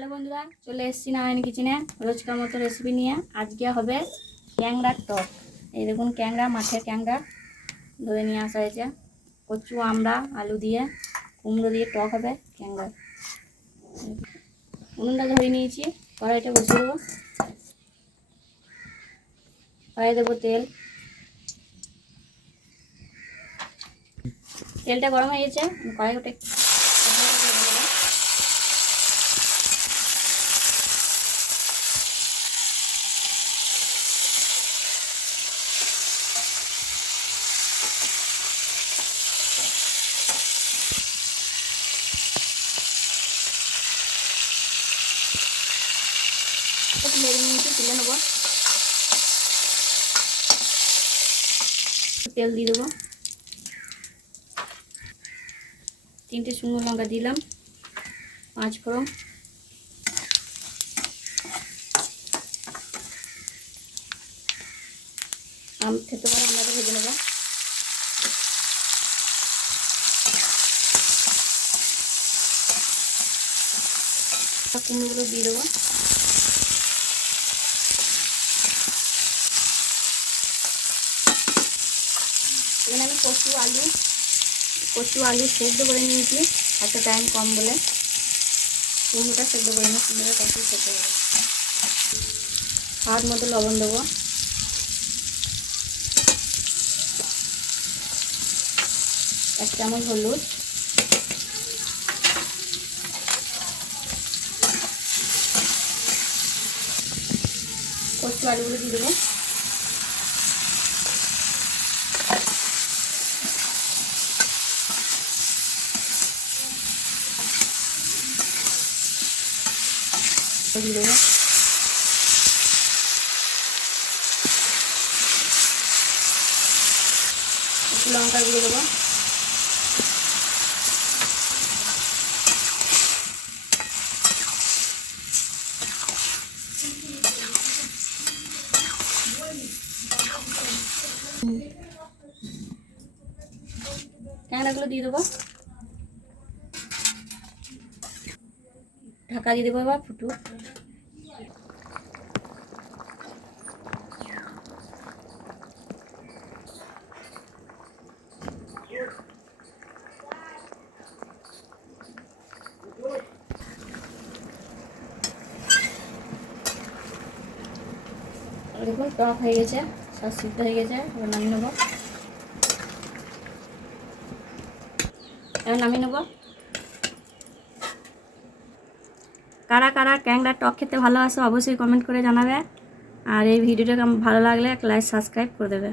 Hello বন্ধুরা, চলে এসেছি নারায়ণ কিচেনে রোজকার মতো রেসিপি নিয়ে। আজকে হবে ক্যাংড়ার টক। এই দেখুন, ক্যাংড়া, মাছের ক্যাংড়া ধরে নিয়ে আসা হয়েছে। কচু, আমড়া, আলু দিয়ে, কুমড়ো দিয়ে টক হবে ক্যাংড়া। উনুনটা ধরে নিয়েছি কড়াইটা বসিয়ে দেবো। কড়াই দেবো তেল। তেলটা গরম হয়ে গেছে, আমি কড়াই ওটা একটু লেগে নিয়েছি তুলে নেব তেল দিয়ে দেবো। তিনটে শুকনো লঙ্কা দিলাম। পাঁচ ফোড়ন। আম খেতে পারে আমরা ভেজে নেব। কুমড়োগুলো দিয়ে দেবো। এখানে আমি কচু, আলু কচু, আলু সেদ্ধ করে নিয়েছি। একটা টাইম কম বলে। কুমড়োটা সেদ্ধ করে নিয়ে কুমড়োটা কচু সেদ্ধ হবে স্বাদ মতো লবণ দেবো। এক চামচ হলুদ। কচু, আলুগুলো দিয়ে দেবো। দিয়ে দেবো লঙ্কা দিয়ে দেবো ক্যাংড়াগুলো দিয়ে দেবো। ঢাকা দিয়ে দেবো আবার ফুটুক দেখুন টক হয়ে গেছে, সব সিদ্ধ হয়ে গেছে, এবার নামিয়ে নেব। এবার নামিয়ে নেব। কারা কারা ক্যাংরা টক খেতে ভালোবাসো, অবশ্যই কমেন্ট করে জানাবে। আর এই ভিডিওটা ভালো লাগলে, এক লাইক সাবস্ক্রাইব করে দেবে।